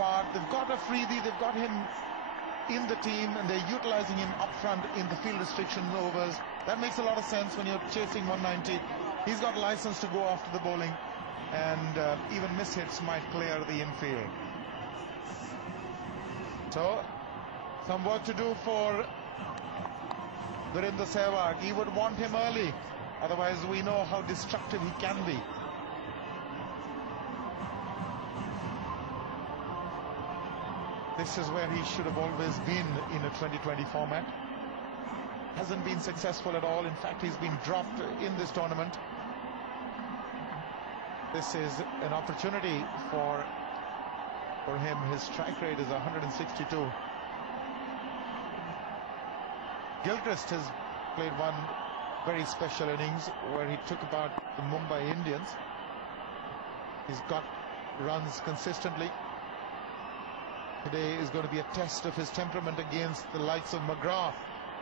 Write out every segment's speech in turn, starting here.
apart. They've got Afridi, they've got him in the team, and they're utilizing him up front in the field restriction overs. That makes a lot of sense when you're chasing 190. He's got license to go after the bowling, and even miss hits might clear the infield. So, some work to do for Virender Sehwag. He would want him early, otherwise we know how destructive he can be. This is where he should have always been in a 2020 format. Hasn't been successful at all. In fact, he's been dropped in this tournament. This is an opportunity for him. His strike rate is 162. Gilchrist has played one very special innings where he took about the Mumbai Indians. He's got runs consistently. Today is going to be a test of his temperament against the likes of McGrath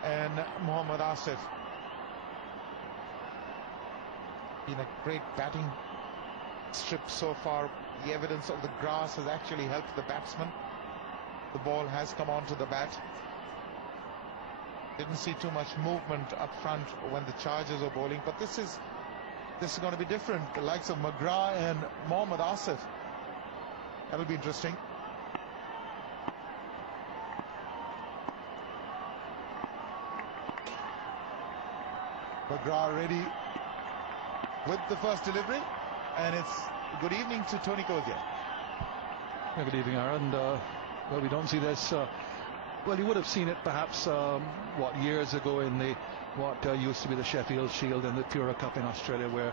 and Mohammad Asif. Been a great batting strip so far. The evidence of the grass has actually helped the batsman. The ball has come onto the bat. Didn't see too much movement up front when the Chargers were bowling, but this is going to be different. The likes of McGrath and Mohammad Asif. That'll be interesting. McGrath ready with the first delivery, and it's good evening to Tony Kozia. Good evening, Aaron. Well, we don't see this. Well, you would have seen it perhaps years ago in the used to be the Sheffield Shield and the Pura Cup in Australia, where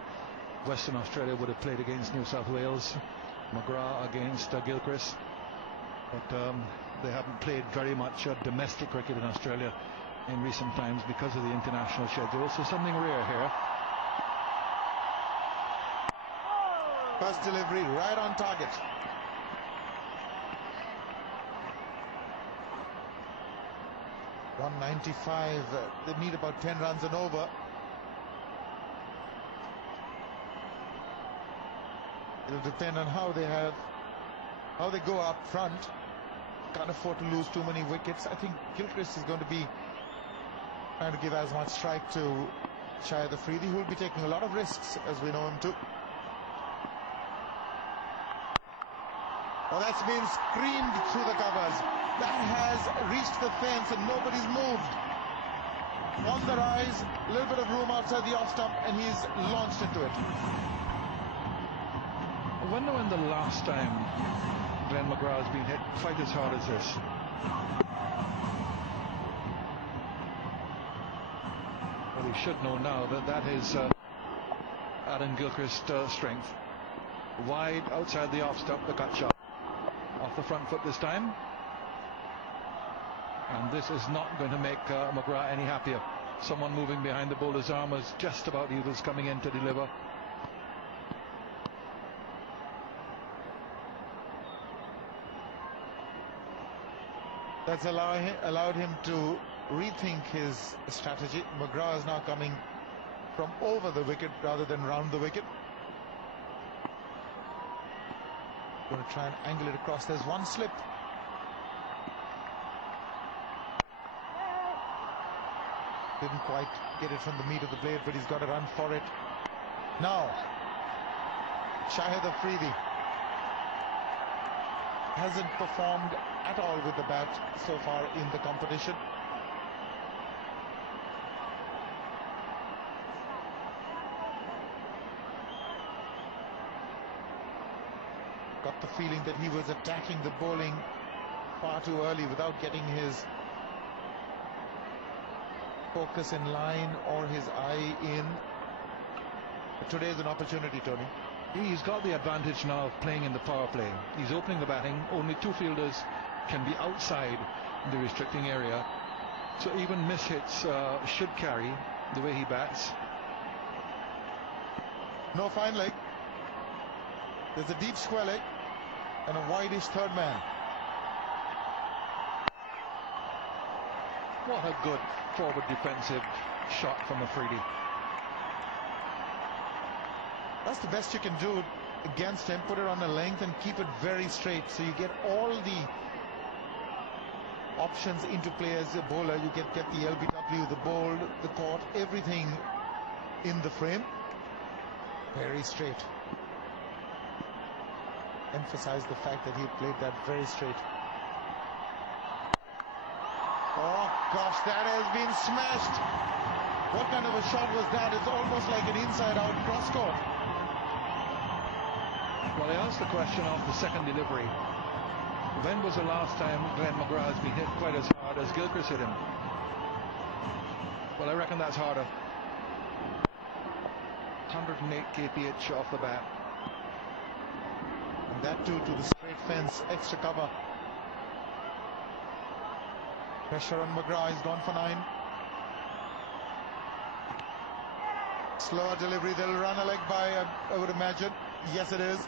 Western Australia would have played against New South Wales, McGrath against Gilchrist, but they haven't played very much domestic cricket in Australia in recent times because of the international schedule, so something rare here. First delivery right on target. .195. They need about 10 runs and over. It'll depend on how they go up front. Can't afford to lose too many wickets. I think Gilchrist is going to be trying to give as much strike to Shahid Afridi, who will be taking a lot of risks, as we know him to. Oh, that's been screamed through the covers. That has reached the fence and nobody's moved. On the rise, a little bit of room outside the off stump, and he's launched into it. I wonder when the last time Glenn McGrath has been hit quite as hard as this. Well, he should know now that is Adam Gilchrist's strength. Wide outside the off stump, the cut shot. Off the front foot this time. And this is not going to make McGrath any happier. Someone moving behind the bowler's arm as just about he was coming in to deliver. That's allowed him to rethink his strategy. McGrath is now coming from over the wicket rather than round the wicket. Going to try and angle it across. There's one slip. Didn't quite get it from the meat of the blade, but he's got to run for it. Now, Shahid Afridi hasn't performed at all with the bat so far in the competition. Got the feeling that he was attacking the bowling far too early without getting his focus in line or his eye in. But today is an opportunity, Tony. He's got the advantage now of playing in the power play. He's opening the batting. Only two fielders can be outside the restricting area. So even miss hits should carry the way he bats. No fine leg. There's a deep square leg and a wideish third man. What a good forward defensive shot from Afridi. That's the best you can do against him, put it on a length and keep it very straight. So you get all the options into play as a bowler. You get the LBW, the bold, the caught, everything in the frame. Very straight. Emphasize the fact that he played that very straight. Oh gosh, that has been smashed. What kind of a shot was that? It's almost like an inside-out cross-court. Well, I asked the question off the second delivery. When was the last time Glenn McGrath has been hit quite as hard as Gilchrist hit him? Well, I reckon that's harder. 108 kph off the bat. And that too to the straight fence, extra cover. Pressure on McGrath, he's gone for 9. Slower delivery, they'll run a leg by, I would imagine. Yes, it is.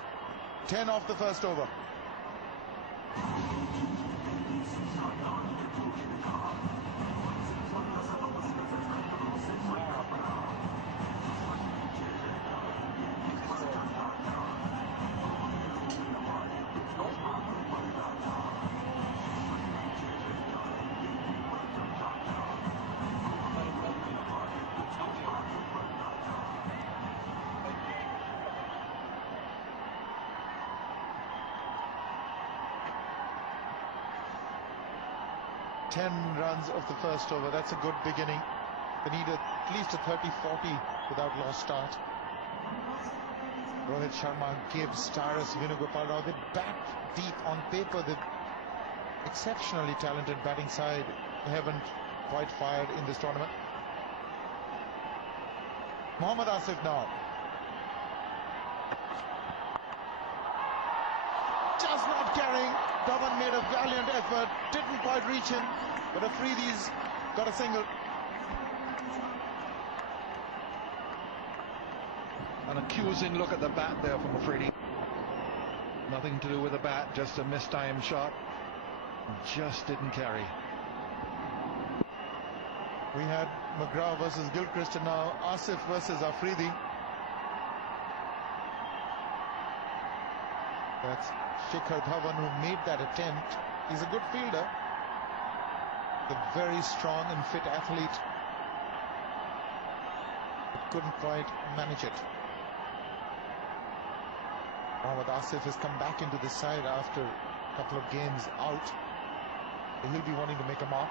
10 off the first over. Runs of the first over. That's a good beginning. They need at least a 30-40 without lost start. Rohit Sharma, Gibbs, Tyrus, Venugopal Rao, they bat deep on paper. The exceptionally talented batting side haven't quite fired in this tournament. Mohammad Asif now. Just not carrying. Dhawan made a valiant effort, didn't quite reach him, but Afridi's got a single. An accusing look at the bat there from Afridi. Nothing to do with the bat, just a mistimed shot. Just didn't carry. We had McGrath versus Gilchrist, and now Asif versus Afridi. That's Shikhar Dhawan who made that attempt. He's a good fielder. A very strong and fit athlete. But couldn't quite manage it. Mohammad Asif has come back into the side after a couple of games out. He'll be wanting to make a mark.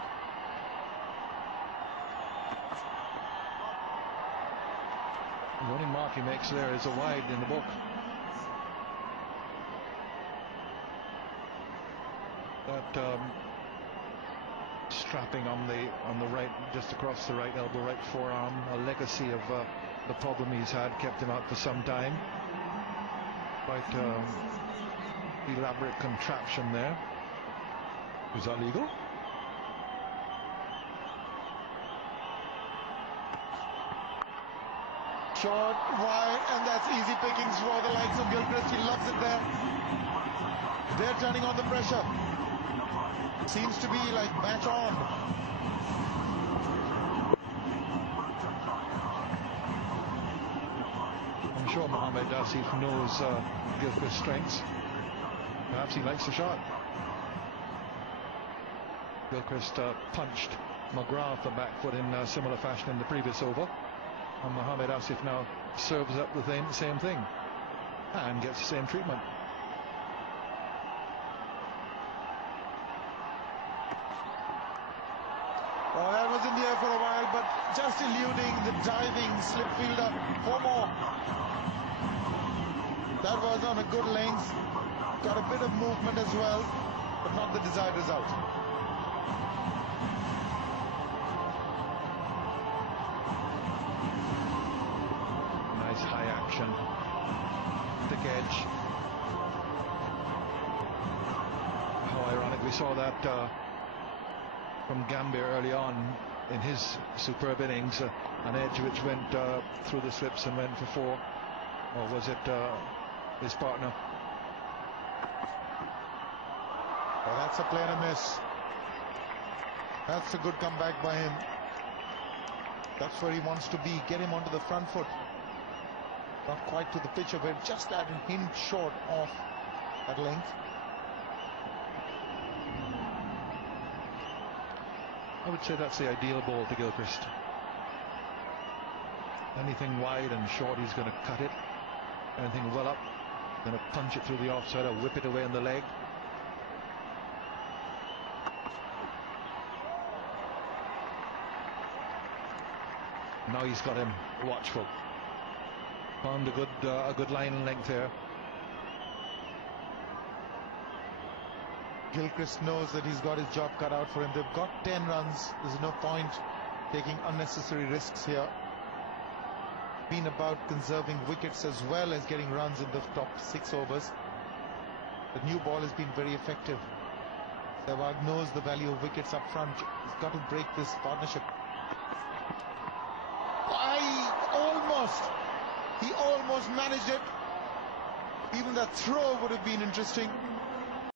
The only mark he makes there is a wide in the book. That strapping on the right, just across the right elbow, right forearm, a legacy of the problem he's had, kept him out for some time. Quite elaborate contraption there. Is that legal? Short, wide, and that's easy pickings for the likes of Gilchrist. He loves it there. They're turning on the pressure. Seems to be like match on. I'm sure Mohammad Asif knows Gilchrist's strengths. Perhaps he likes the shot. Gilchrist punched McGrath the back foot in similar fashion in the previous over. And Mohammad Asif now serves up the same thing and gets the same treatment. Oh, that was in the air for a while, but just eluding the diving slip fielder. 4 more. That was on a good length. Got a bit of movement as well, but not the desired result. Nice high action. Thick edge. How ironic. We saw that from Gambia early on in his superb innings, an edge which went through the slips and went for 4, or was it his partner? Oh, that's a play and a miss. That's a good comeback by him. That's where he wants to be. Get him onto the front foot. Not quite to the pitch of it, just at an inch short of that length. I would say that's the ideal ball to Gilchrist. Anything wide and short, he's going to cut it. Anything well up, going to punch it through the offside or whip it away on the leg. Now he's got him watchful. Found a good line length there. Gilchrist knows that he's got his job cut out for him. They've got 10 runs. There's no point taking unnecessary risks here. Been about conserving wickets as well as getting runs in the top 6 overs. The new ball has been very effective. Sehwag knows the value of wickets up front. He's got to break this partnership. He almost managed it. Even that throw would have been interesting.